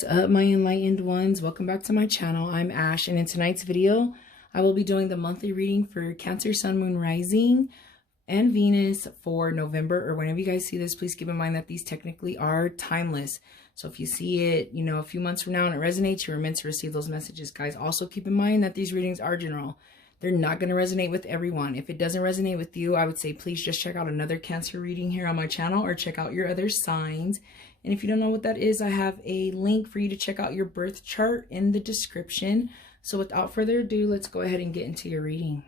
What's up, my enlightened ones? Welcome back to my channel. I'm Ash, and in tonight's video I will be doing the monthly reading for Cancer, Sun, Moon, Rising, and Venus for November. Or whenever you guys see this, please keep in mind that these technically are timeless. So if you see it, you know, a few months from now and it resonates, you're meant to receive those messages, guys. Also keep in mind that these readings are general. They're not going to resonate with everyone. If it doesn't resonate with you, I would say please just check out another Cancer reading here on my channel, or check out your other signs. And if you don't know what that is, I have a link for you to check out your birth chart in the description. So without further ado, let's go ahead and get into your reading.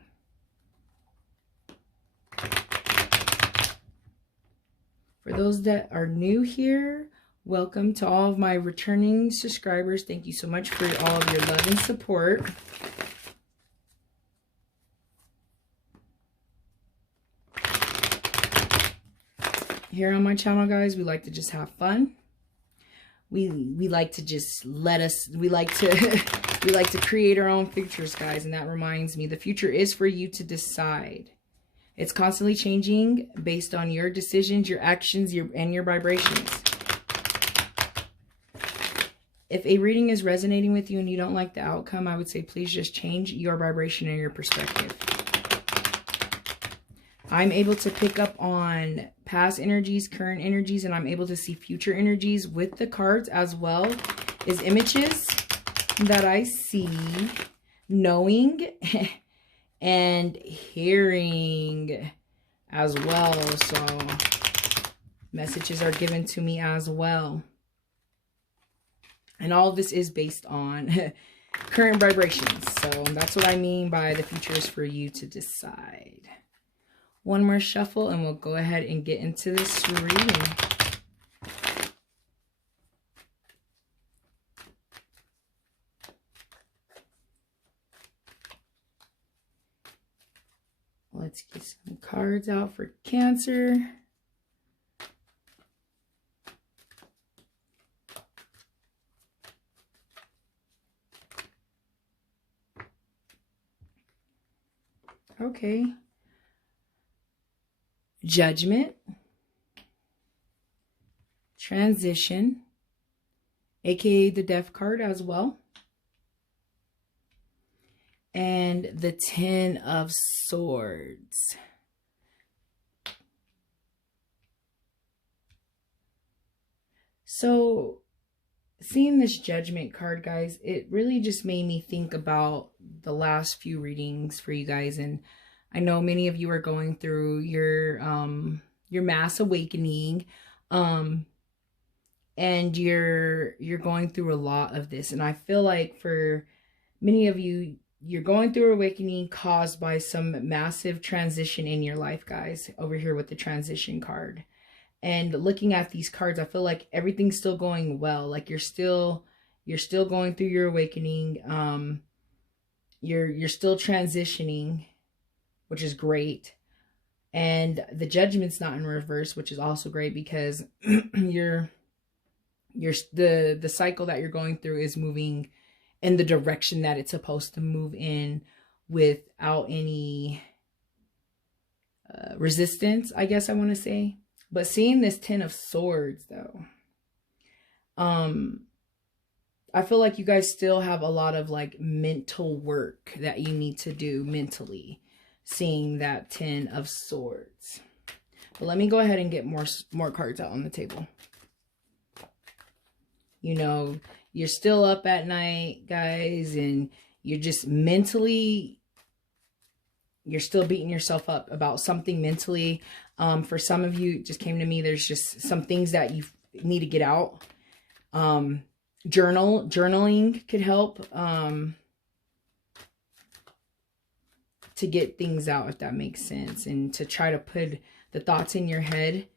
For those that are new here, welcome. To all of my returning subscribers, thank you so much for all of your love and support. Here on my channel, guys, we like to just have fun. We like to just we like to create our own futures, guys. And that reminds me, the future is for you to decide. It's constantly changing based on your decisions, your actions, and your vibrations. If a reading is resonating with you and you don't like the outcome, I would say please just change your vibration and your perspective. I'm able to pick up on past energies, current energies, and I'm able to see future energies with the cards, as well as images that I see, knowing and hearing as well. So messages are given to me as well. And all of this is based on current vibrations. So that's what I mean by the future is for you to decide. One more shuffle and we'll go ahead and get into this reading. Let's get some cards out for Cancer. Okay. Judgment, transition, aka the Death card as well, and the Ten of Swords. So seeing this Judgment card, guys, it really just made me think about the last few readings for you guys. And I know many of you are going through your mass awakening, and you're going through a lot of this. And I feel like for many of you, you're going through awakening caused by some massive transition in your life, guys, over here with the transition card. And looking at these cards, I feel like everything's still going well. Like you're still going through your awakening. You're still transitioning, which is great. And the Judgment's not in reverse, which is also great, because the cycle that you're going through is moving in the direction that it's supposed to move in, without any resistance, I guess I want to say. But seeing this Ten of Swords, though, I feel like you guys still have a lot of like mental work that you need to do mentally, seeing that Ten of Swords. But let me go ahead and get more cards out on the table. You know, you're still up at night, guys, and you're just mentally, you're still beating yourself up about something mentally. For some of you, it just came to me, there's just some things that you need to get out. Journaling could help to get things out, if that makes sense, and to try to put the thoughts in your head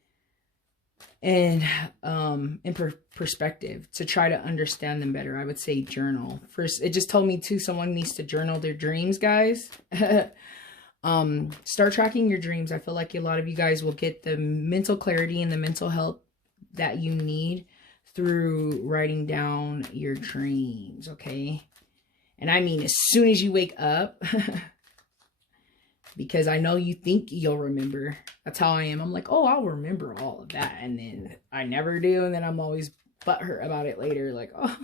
and in perspective, to try to understand them better. I would say journal. First, it just told me too, someone needs to journal their dreams, guys. Start tracking your dreams. I feel like a lot of you guys will get the mental clarity and the mental health that you need through writing down your dreams, okay? And I mean as soon as you wake up, because I know you think you'll remember. That's how I am. I'm like, oh, I'll remember all of that, and then I never do, and then I'm always butthurt about it later. Like, oh,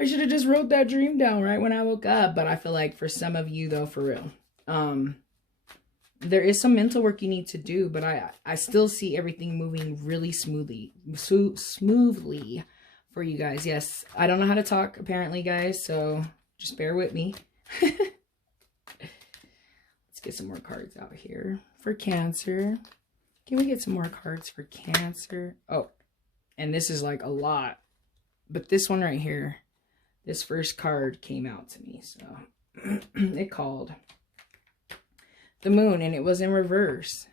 I should have just wrote that dream down right when I woke up. But I feel like for some of you, though, for real, there is some mental work you need to do. But I still see everything moving really smoothly for you guys. Yes, I don't know how to talk, apparently, guys. So just bear with me. Let's get some more cards out here for Cancer. Can we get some more cards for Cancer? Oh, and this is like a lot. But this one right here, this first card came out to me. So it called the Moon, and it was in reverse.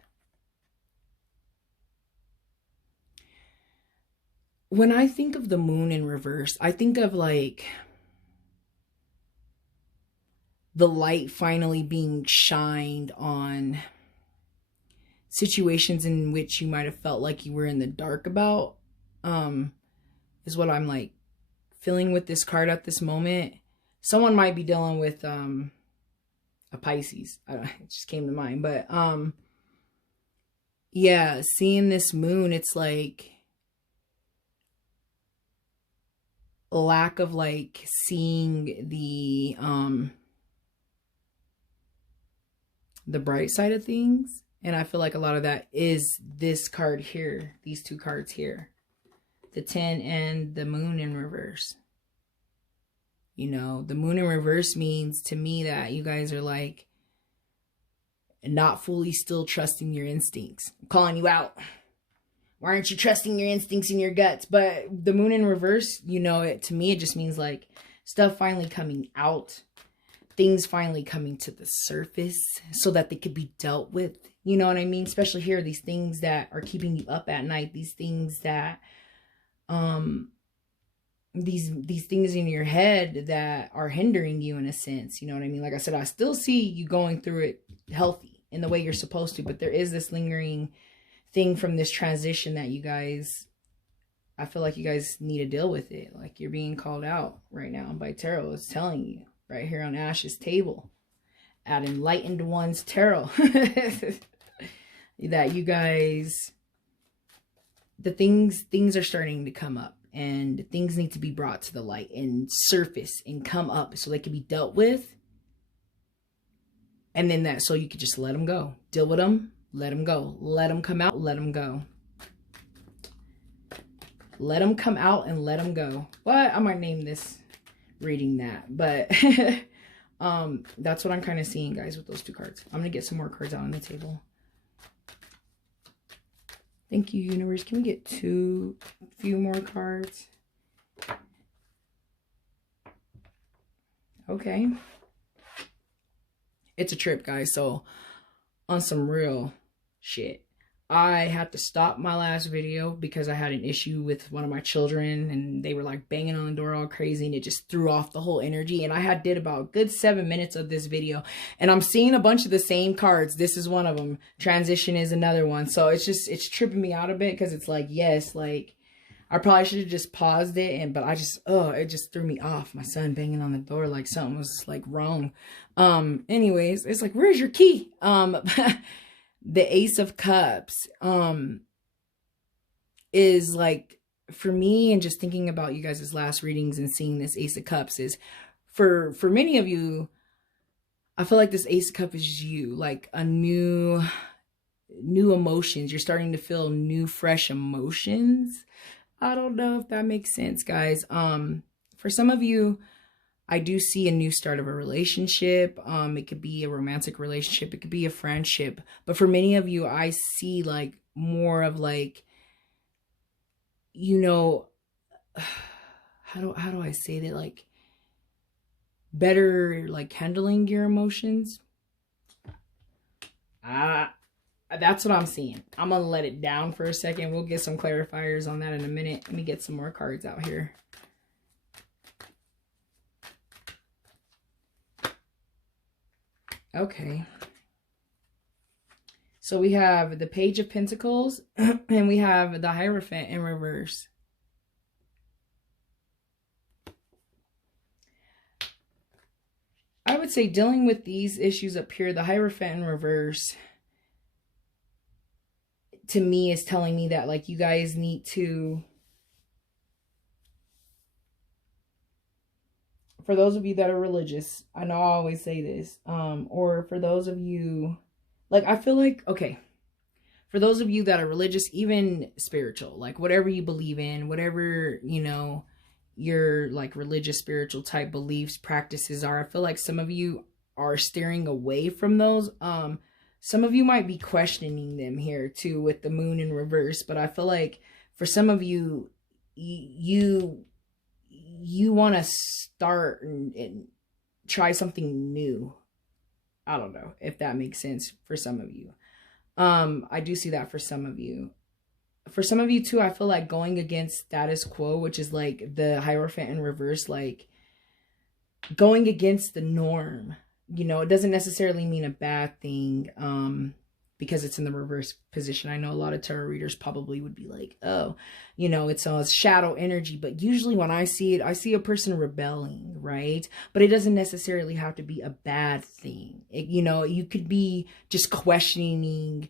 When I think of the Moon in reverse, I think of like the light finally being shined on situations in which you might have felt like you were in the dark about, is what I'm like feeling with this card at this moment. Someone might be dealing with a Pisces. It just came to mind. But yeah, seeing this moon, it's like a lack of like seeing the bright side of things. And I feel like a lot of that is this card here, these two cards here, the 10 and the Moon in reverse. You know, the Moon in reverse means to me that you guys are like not fully still trusting your instincts. I'm calling you out. Why aren't you trusting your instincts and your guts? But the Moon in reverse, you know, to me, it just means like stuff finally coming out. Things finally coming to the surface so that they could be dealt with. You know what I mean? Especially here, these things that are keeping you up at night. These things that, these things in your head that are hindering you in a sense. You know what I mean? Like I said, I still see you going through it healthy in the way you're supposed to. But there is this lingering thing from this transition that you guys, I feel like you guys need to deal with it. Like you're being called out right now by Tarot. It's telling you right here on Ash's table at Enlightened One's Tarot that you guys, the things are starting to come up and things need to be brought to the light and surface and come up so they can be dealt with. And then that, so you could just let them go, deal with them, let them go, let them come out, let them go. Let them come out and let them go. Well, I might name this reading that, but that's what I'm kind of seeing, guys, with those two cards. I'm gonna get some more cards out on the table. Thank you, universe. Can we get few more cards? Okay, it's a trip, guys. So on some real shit, I had to stop my last video because I had an issue with one of my children and they were like banging on the door all crazy and it just threw off the whole energy. And I did about a good 7 minutes of this video and I'm seeing a bunch of the same cards. This is one of them. Transition is another one. So it's tripping me out a bit because it's like, yes, like I probably should have just paused it. But it just threw me off. My son banging on the door like something was like wrong. Anyways, it's like, where's your key? The Ace of Cups is like, for me, and just thinking about you guys' last readings and seeing this Ace of Cups is, for many of you, I feel like this Ace of Cups is you, like a new emotions. You're starting to feel new, fresh emotions. I don't know if that makes sense, guys. For some of you, I do see a new start of a relationship. It could be a romantic relationship. It could be a friendship. But for many of you, I see like more of like, you know, how do I say that? Like better, like handling your emotions. That's what I'm seeing. I'm going to let it down for a second. We'll get some clarifiers on that in a minute. Let me get some more cards out here. Okay, so we have the Page of Pentacles and we have the Hierophant in reverse. I would say dealing with these issues up here, the Hierophant in reverse, to me is telling me that like you guys need to for those of you that are religious, I know I always say this, or for those of you, like, I feel like, okay, for those of you that are religious, even spiritual, like whatever you believe in, whatever, you know, your like religious, spiritual type beliefs, practices are, I feel like some of you are steering away from those. Some of you might be questioning them here too with the moon in reverse, but I feel like for some of you, you want to start and try something new. I don't know if that makes sense for some of you. I do see that for some of you. For some of you too, I feel like going against status quo, which is like the Hierophant in reverse, like going against the norm. You know, it doesn't necessarily mean a bad thing, because it's in the reverse position. I know a lot of tarot readers probably would be like, oh, you know, it's a shadow energy. But usually when I see it, I see a person rebelling, right? But it doesn't necessarily have to be a bad thing. You know, you could be just questioning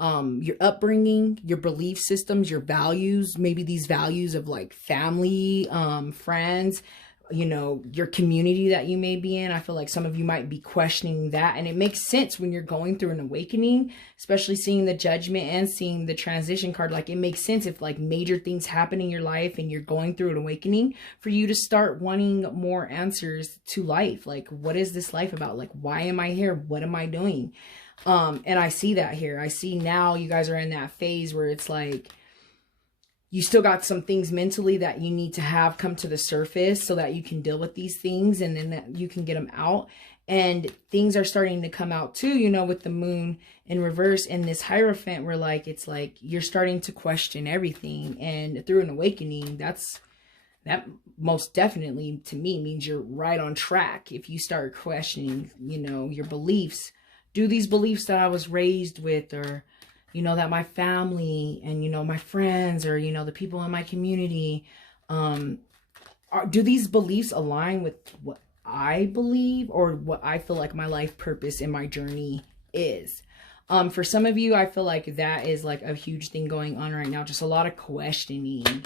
your upbringing, your belief systems, your values, maybe these values of like family, friends, you know, your community that you may be in. I feel like some of you might be questioning that, and it makes sense when you're going through an awakening, especially seeing the Judgment and seeing the Transition card. Like, it makes sense if like major things happen in your life and you're going through an awakening, for you to start wanting more answers to life. Like, what is this life about? Like, why am I here? What am I doing? And I see that here. I see now you guys are in that phase where it's like, you still got some things mentally that you need to have come to the surface so that you can deal with these things, and then that you can get them out. And things are starting to come out too, you know, with the moon in reverse and this Hierophant, where like, it's like you're starting to question everything. And through an awakening, that most definitely to me means you're right on track. If you start questioning, you know, your beliefs, do these beliefs that I was raised with, or, you know, that my family and, you know, my friends, or, you know, the people in my community, do these beliefs align with what I believe or what I feel like my life purpose in my journey is? For some of you, I feel like that is like a huge thing going on right now. Just a lot of questioning.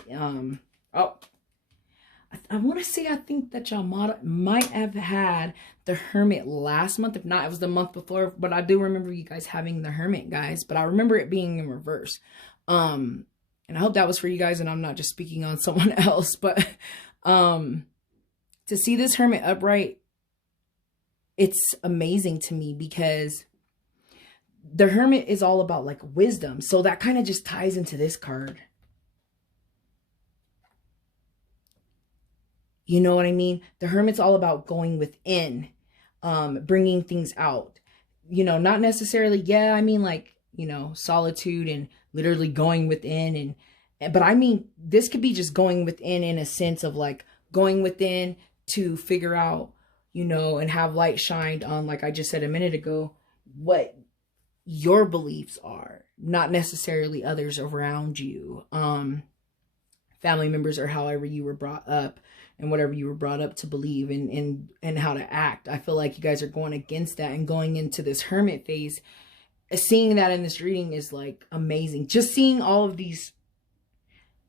I want to say, I think that y'all might have had the Hermit last month. If not, it was the month before. But I do remember you guys having the Hermit, guys. But I remember it being in reverse. And I hope that was for you guys, and I'm not just speaking on someone else. But to see this Hermit upright, it's amazing to me, because the Hermit is all about like wisdom. So that kind of just ties into this card. You know what I mean? The Hermit's all about going within, bringing things out, you know, not necessarily, yeah, I mean, like, you know, solitude and literally going within, but I mean, this could be just going within in a sense of like going within to figure out, you know, and have light shined on, like I just said a minute ago, what your beliefs are, not necessarily others around you, family members, or however you were brought up, and whatever you were brought up to believe and how to act. I feel like you guys are going against that and going into this Hermit phase. Seeing that in this reading is like amazing. Just seeing all of these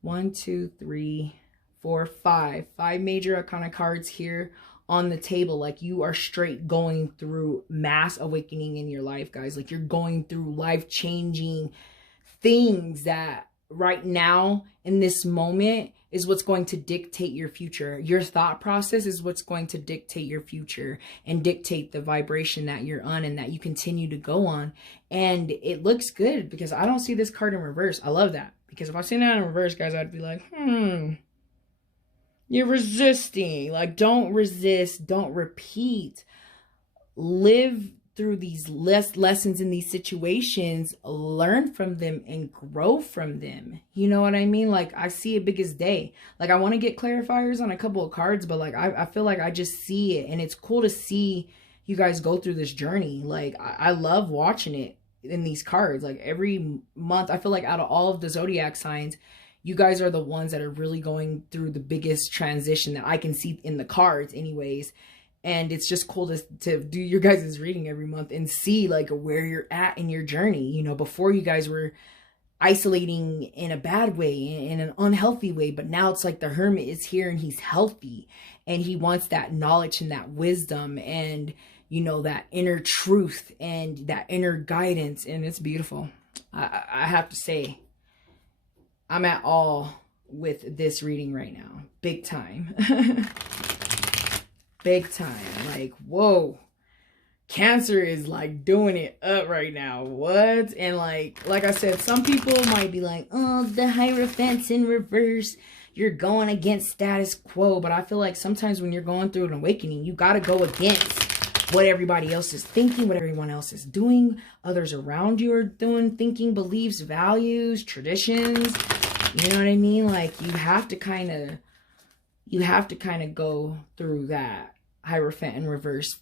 1, 2, 3, 4, 5 major arcana cards here on the table. Like, you are straight going through mass awakening in your life, guys. Like, you're going through life-changing things that right now in this moment is what's going to dictate your future. Your thought process is what's going to dictate your future and dictate the vibration that you're on and that you continue to go on. And it looks good, because I don't see this card in reverse. I love that, because if I seen that in reverse, guys, I'd be like, you're resisting. Like, don't resist, don't repeat. Live through these lessons in these situations, learn from them and grow from them. You know what I mean? Like, I see it big as day. Like, I want to get clarifiers on a couple of cards, but like, I feel like I just see it, and it's cool to see you guys go through this journey. Like, I love watching it in these cards. Like, every month, I feel like out of all of the zodiac signs, you guys are the ones that are really going through the biggest transition that I can see in the cards anyways. And it's just cool to do your guys' reading every month and see like where you're at in your journey. You know, before you guys were isolating in a bad way, in an unhealthy way. But now it's like the Hermit is here and he's healthy, and he wants that knowledge and that wisdom and, you know, that inner truth and that inner guidance. And it's beautiful. I have to say, I'm at all with this reading right now. Big time. Big time. Like, whoa. Cancer is like doing it up right now. What? And like I said, some people might be like, oh, the Hierophant's in reverse. You're going against status quo. But I feel like sometimes when you're going through an awakening, you got to go against what everybody else is thinking, what everyone else is doing, others around you are doing, thinking, beliefs, values, traditions. You know what I mean? Like, you have to kind of go through that Hierophant in reverse.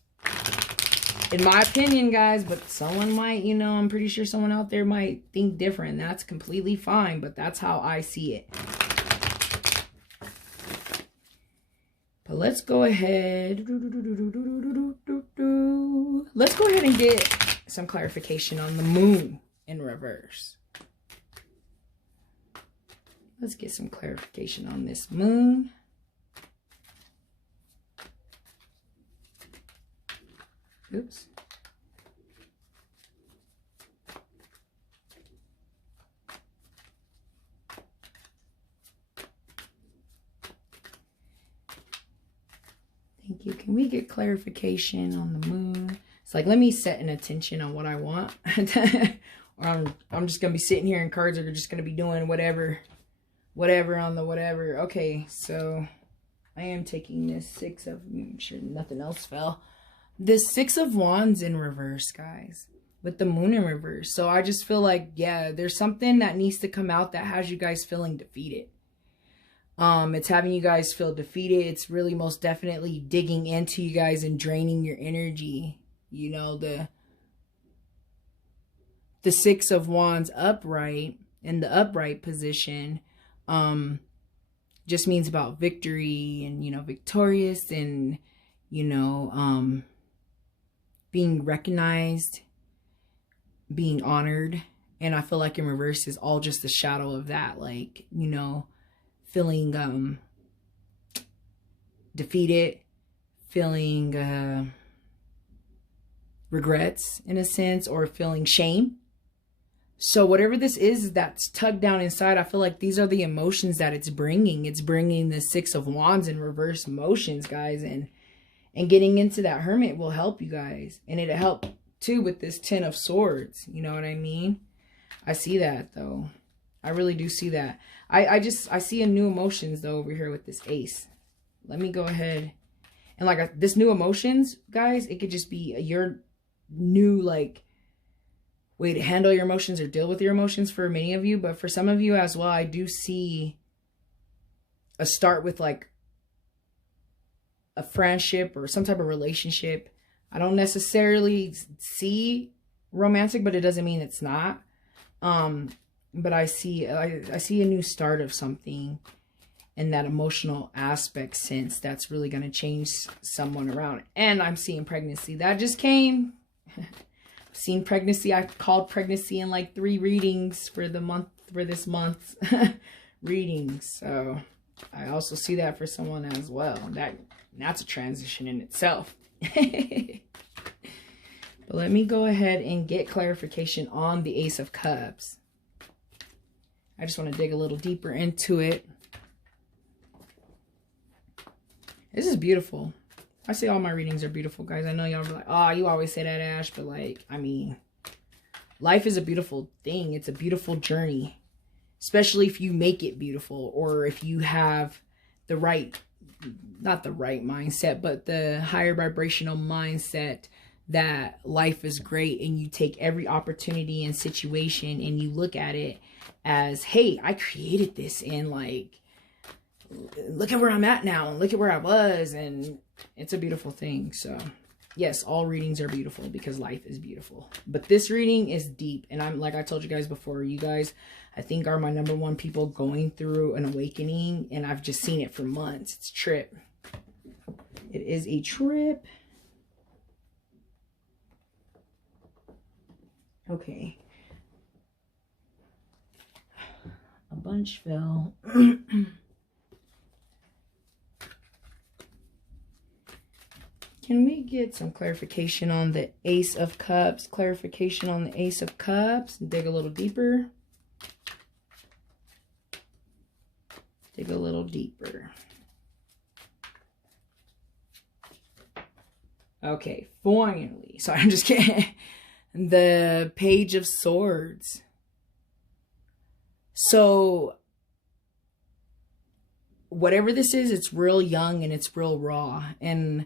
In my opinion, guys, but someone might, you know, I'm pretty sure someone out there might think different. That's completely fine, but that's how I see it. But let's go ahead. Let's go ahead and get some clarification on the moon in reverse. Let's get some clarification on this moon. Oops. Thank you. Can we get clarification on the moon? It's like, let me set an attention on what I want. Or I'm just going to be sitting here and cards are just going to be doing whatever on the whatever. Okay, so I am taking this Six of, make sure nothing else fell. This Six of Wands in reverse, guys, with the moon in reverse. So I just feel like, yeah, there's something that needs to come out that has you guys feeling defeated. It's having you guys feel defeated. It's really most definitely digging into you guys and draining your energy. You know, the Six of Wands upright, in the upright position, just means about victory and, you know, victorious and, you know, being recognized, being honored. And I feel like in reverse is all just a shadow of that. Like, you know, feeling defeated, feeling regrets in a sense, or feeling shame. So whatever this is that's tugged down inside, I feel like these are the emotions that it's bringing. It's bringing the Six of Wands in reverse emotions, guys. And getting into that Hermit will help you guys. And it'll help too with this Ten of Swords. You know what I mean? I see that though. I really do see that. I see a new emotions though over here with this Ace. Let me go ahead. And like this new emotions, guys, it could just be your new like way to handle your emotions or deal with your emotions for many of you. But for some of you as well, I do see a start with like a friendship or some type of relationship. I don't necessarily see romantic, but it doesn't mean it's not. But I see a new start of something in that emotional aspect sense that's really going to change someone around. And I'm seeing pregnancy. That just came. Seen pregnancy. I called pregnancy in like 3 readings for the month, for this month's readings. So I also see that for someone as well. That's a transition in itself. But let me go ahead and get clarification on the Ace of Cups. I just want to dig a little deeper into it. This is beautiful. I say all my readings are beautiful, guys. I know y'all are like, oh, you always say that, Ash. But like, I mean, life is a beautiful thing. It's a beautiful journey. Especially if you make it beautiful, or if you have the right, not the right mindset, but the higher vibrational mindset that life is great, and you take every opportunity and situation and you look at it as, hey, I created this, and like, look at where I'm at now, and look at where I was, and it's a beautiful thing. So yes, all readings are beautiful because life is beautiful. But this reading is deep, and I'm like I told you guys before, you guys I think are my #1 people going through an awakening, and I've just seen it for months. It's a trip. It is a trip. Okay. bunch fell. Can we get some clarification on the Ace of Cups? Clarification on the Ace of Cups. Dig a little deeper. Dig a little deeper. Okay, finally. Sorry, I'm just kidding. The Page of Swords. So, whatever this is, it's real young and it's real raw. And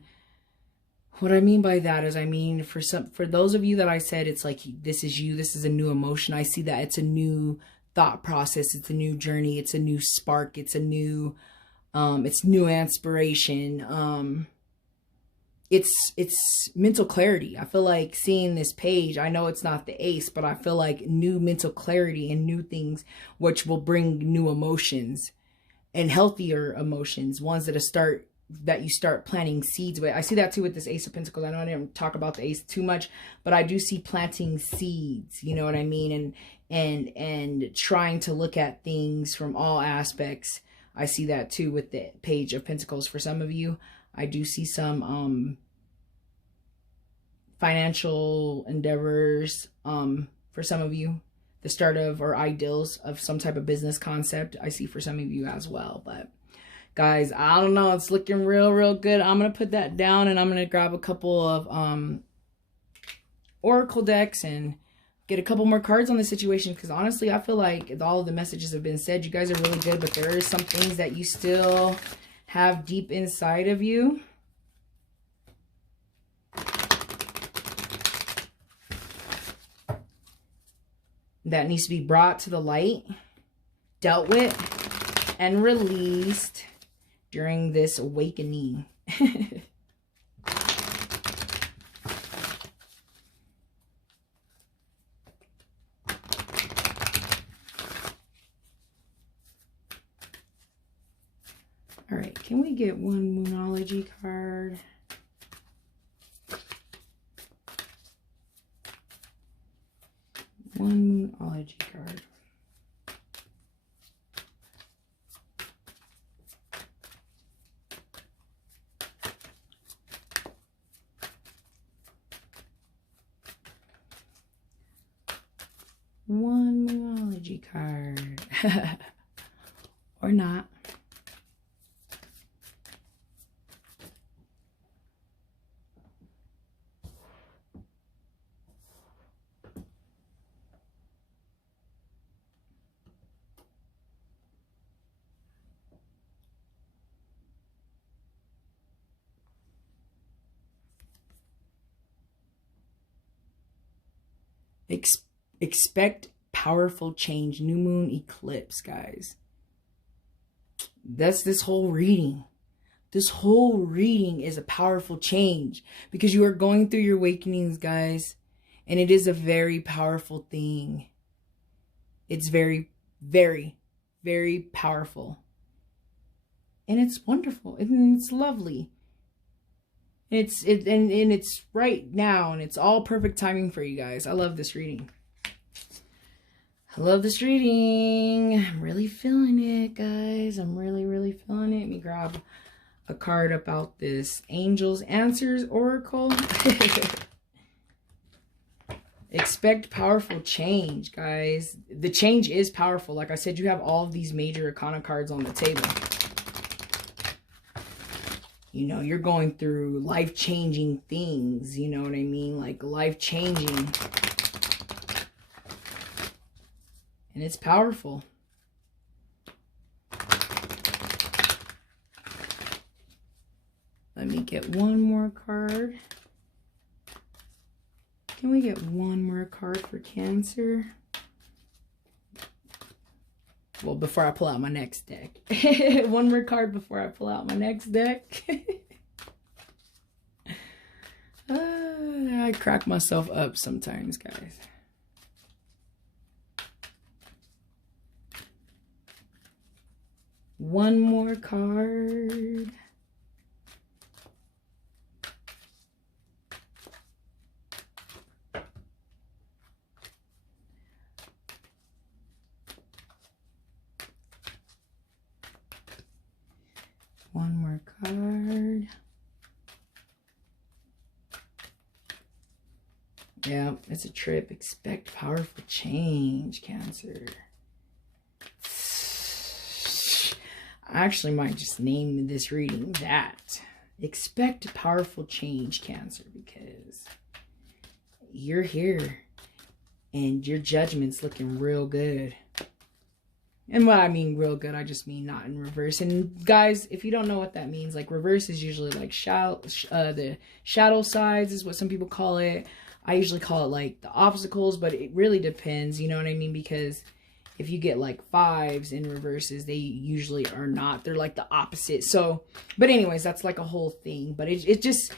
what I mean by that is, I mean, for those of you that I said, it's like, this is you, this is a new emotion. I see that it's a new thought process. It's a new journey. It's a new spark. It's a new, it's new inspiration. It's mental clarity. I feel like seeing this page, I know it's not the ace, but I feel like new mental clarity and new things, which will bring new emotions and healthier emotions, ones that you start planting seeds with. I see that too with this Ace of Pentacles. I know I didn't talk about the ace too much, but I do see planting seeds, you know what I mean? And trying to look at things from all aspects. I see that too with the Page of Pentacles. For some of you, I do see some financial endeavors. For some of you, the start of or ideals of some type of business concept, I see for some of you as well. But guys, I don't know. It's looking real good. I'm going to put that down and I'm going to grab a couple of oracle decks and get a couple more cards on the situation. Because honestly, I feel like all of the messages have been said. You guys are really good, but there are some things that you still have deep inside of you. That needs to be brought to the light, dealt with, and released during this awakening. All right, can we get one Moonology card? One Moonology card. One Moonology card. Or not. Expect powerful change. New moon eclipse, guys. That's this whole reading. This whole reading is a powerful change because you are going through your awakenings, guys. And it is a very powerful thing. It's very, very, very powerful. And it's wonderful. And it's lovely. And it's right now, and it's all perfect timing for you guys. I love this reading. I love this reading. I'm really feeling it, guys. I'm really feeling it. Let me grab a card about this Angels Answers Oracle. Expect powerful change, guys. The change is powerful. Like I said, you have all of these major Arcana cards on the table. You know, you're going through life-changing things, you know what I mean? Like life-changing. And it's powerful. Let me get one more card. Can we get one more card for Cancer? Well, before I pull out my next deck. One more card before I pull out my next deck. I crack myself up sometimes, guys. One more card. card. Yeah, it's a trip. Expect powerful change, Cancer. I actually might just name this reading that. Expect powerful change, Cancer, because you're here and your judgment's looking real good. And what I mean real good, I just mean not in reverse. And guys, if you don't know what that means, like reverse is usually like the shadow sides is what some people call it. I usually call it like the obstacles, but it really depends, you know what I mean? Because if you get like 5s in reverses, they usually are not. They're like the opposite. So, but anyways, that's like a whole thing. But it just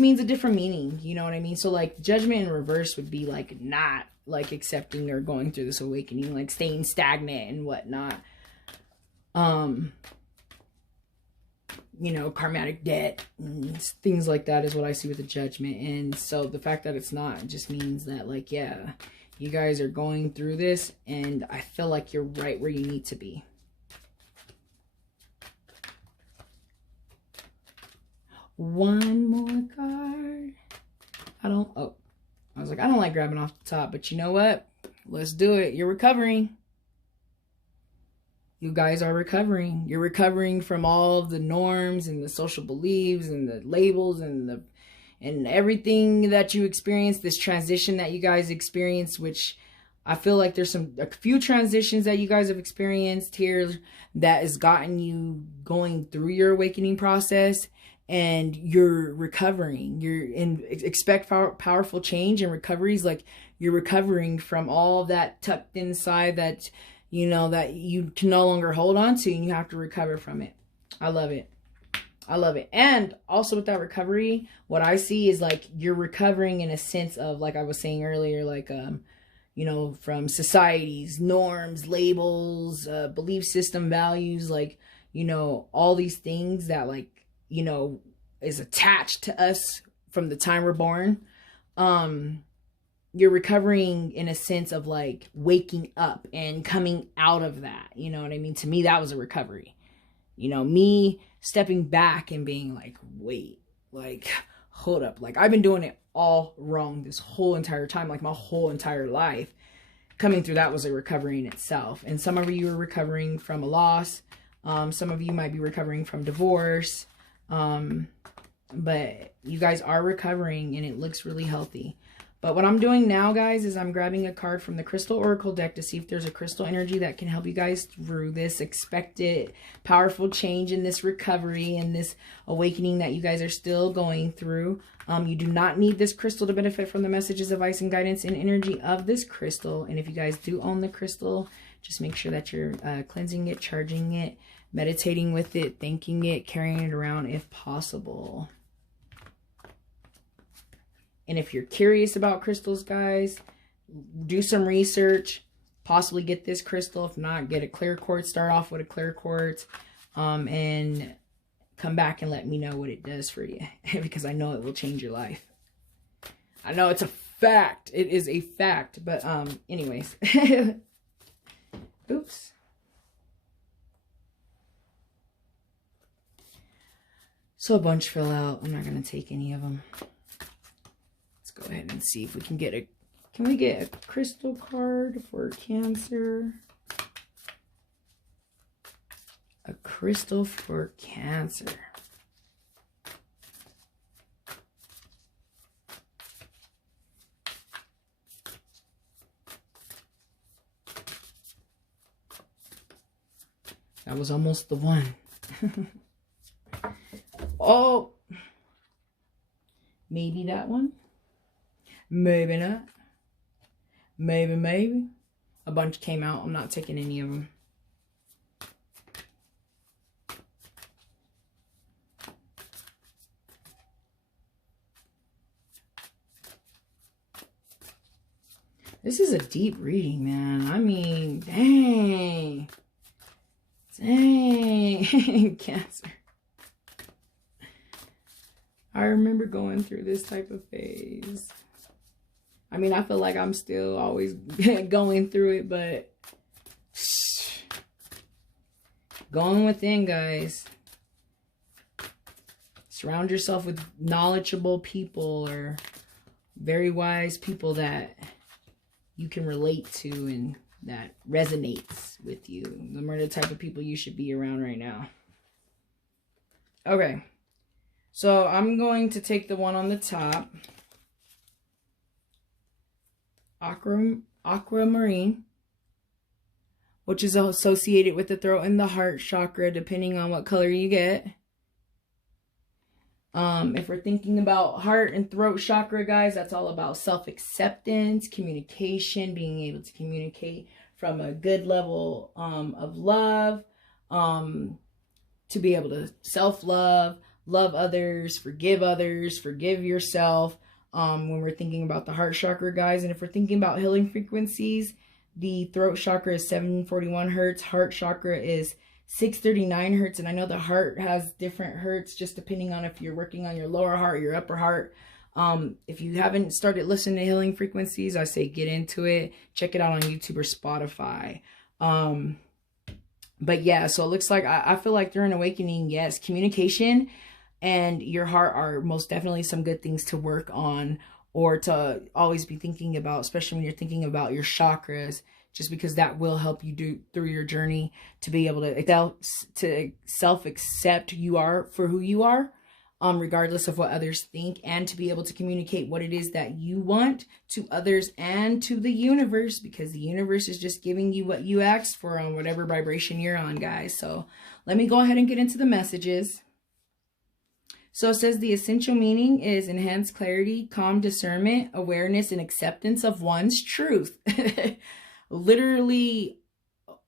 means a different meaning, you know what I mean? So like judgment in reverse would be like not like accepting or going through this awakening, like staying stagnant and whatnot. You know, karmatic debt and things like that is what I see with the judgment. And so the fact that it's not just means that like, yeah, you guys are going through this and I feel like you're right where you need to be. One more card. I was like, I don't like grabbing off the top, but you know what? Let's do it. You're recovering. You guys are recovering. You're recovering from all of the norms and the social beliefs and the labels and everything that you experienced, this transition that you guys experienced, which I feel like there's a few transitions that you guys have experienced here that has gotten you going through your awakening process, and you're recovering. Expect powerful change and recoveries. Like you're recovering from all that tucked inside that, you know, that you can no longer hold on to, and you have to recover from it. I love it. I love it. And also with that recovery, what I see is like you're recovering in a sense of, like I was saying earlier, like, you know, from society's norms, labels, belief system, values, like, you know, all these things that like, you know, is attached to us from the time we're born. You're recovering in a sense of like waking up and coming out of that. You know what I mean? To me, that was a recovery. You know, me stepping back and being like, wait, like, hold up. Like, I've been doing it all wrong this whole entire time, like my whole entire life. Coming through that was a recovery in itself. And some of you are recovering from a loss. Some of you might be recovering from divorce. But you guys are recovering and it looks really healthy. But what I'm doing now, guys, is I'm grabbing a card from the Crystal Oracle deck to see if there's a crystal energy that can help you guys through this expected powerful change in this recovery and this awakening that you guys are still going through. You do not need this crystal to benefit from the messages, advice, and guidance and energy of this crystal. And if you guys do own the crystal, just make sure that you're cleansing it, charging it, meditating with it, thanking it, carrying it around if possible. And if you're curious about crystals, guys, do some research, possibly get this crystal. If not, get a clear quartz. Start off with a clear quartz, and come back and let me know what it does for you, because I know it will change your life. I know it's a fact. It is a fact. But anyways. Oops. So a bunch fell out. I'm not going to take any of them. Go ahead and see if we can get a, can we get a crystal card for Cancer? A crystal for Cancer. That was almost the one. Oh, maybe that one. Maybe not. Maybe. A bunch came out. I'm not taking any of them. This is a deep reading, man. I mean, dang. Dang. Cancer. I remember going through this type of phase. I mean, I feel like I'm still always going through it, but going within, guys. Surround yourself with knowledgeable people or very wise people that you can relate to and that resonates with you. Them are the type of people you should be around right now. Okay. So I'm going to take the one on the top. Aquamarine, which is associated with the throat and the heart chakra, depending on what color you get. If we're thinking about heart and throat chakra, guys, that's all about self-acceptance, communication, being able to communicate from a good level of love, to be able to self-love, love others, forgive yourself. When we're thinking about the heart chakra, guys, and if we're thinking about healing frequencies, the throat chakra is 741 hertz, heart chakra is 639 hertz, and I know the heart has different hertz just depending on if you're working on your lower heart, your upper heart. If you haven't started listening to healing frequencies, I say get into it. Check it out on YouTube or Spotify. But yeah, so it looks like I feel like during awakening, yes, communication and your heart are most definitely some good things to work on or to always be thinking about, especially when you're thinking about your chakras, just because that will help you do through your journey to be able to self-accept you are for who you are, regardless of what others think, and to be able to communicate what it is that you want to others and to the universe, because the universe is just giving you what you asked for on whatever vibration you're on, guys. So let me go ahead and get into the messages. So it says the essential meaning is enhanced clarity, calm discernment, awareness, and acceptance of one's truth. Literally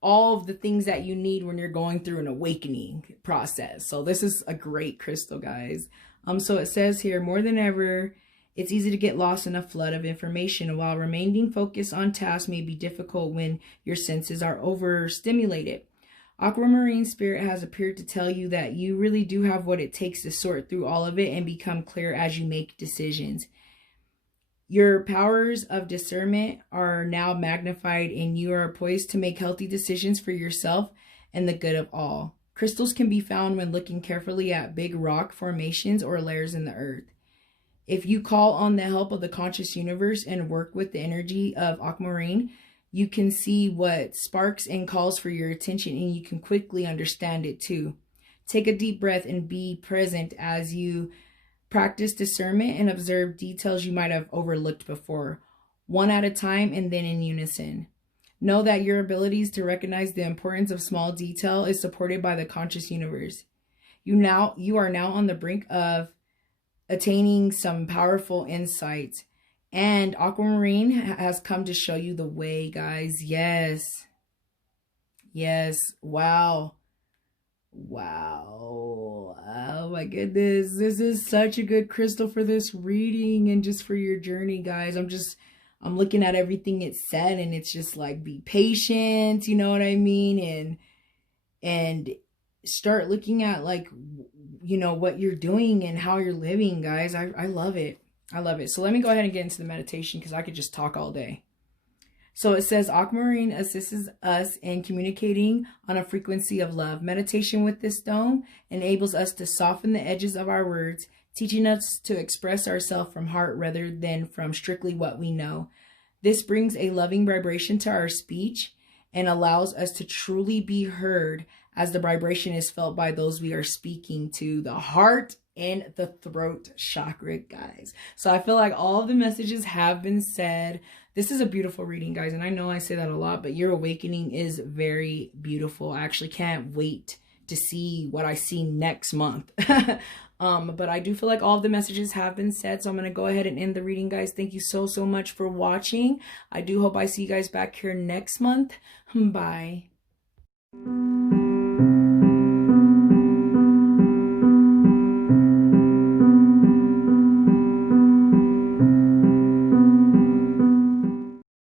all of the things that you need when you're going through an awakening process. So this is a great crystal, guys. So it says here, more than ever, it's easy to get lost in a flood of information. While remaining focused on tasks may be difficult when your senses are overstimulated. Aquamarine Spirit has appeared to tell you that you really do have what it takes to sort through all of it and become clear as you make decisions. Your powers of discernment are now magnified and you are poised to make healthy decisions for yourself and the good of all. Crystals can be found when looking carefully at big rock formations or layers in the earth. If you call on the help of the conscious universe and work with the energy of aquamarine, you can see what sparks and calls for your attention, and you can quickly understand it too. Take a deep breath and be present as you practice discernment and observe details you might have overlooked before, one at a time and then in unison. Know that your abilities to recognize the importance of small detail is supported by the conscious universe. You are now on the brink of attaining some powerful insights. And aquamarine has come to show you the way, guys. Yes. Yes. Wow. Wow. Oh my goodness. This is such a good crystal for this reading and just for your journey, guys. I'm looking at everything it said and it's just like, be patient, you know what I mean? And start looking at like, you know, what you're doing and how you're living, guys. I love it. I love it. So let me go ahead and get into the meditation because I could just talk all day. So it says aquamarine assists us in communicating on a frequency of love. Meditation with this stone enables us to soften the edges of our words, teaching us to express ourselves from heart rather than from strictly what we know. This brings a loving vibration to our speech and allows us to truly be heard as the vibration is felt by those we are speaking to. The heart and the throat chakra, guys. So I feel like all of the messages have been said. This is a beautiful reading, guys, and I know I say that a lot, but your awakening is very beautiful. I actually can't wait to see what I see next month. But I do feel like all of the messages have been said, so I'm going to go ahead and end the reading, guys. Thank you so much for watching. I do hope I see you guys back here next month. Bye.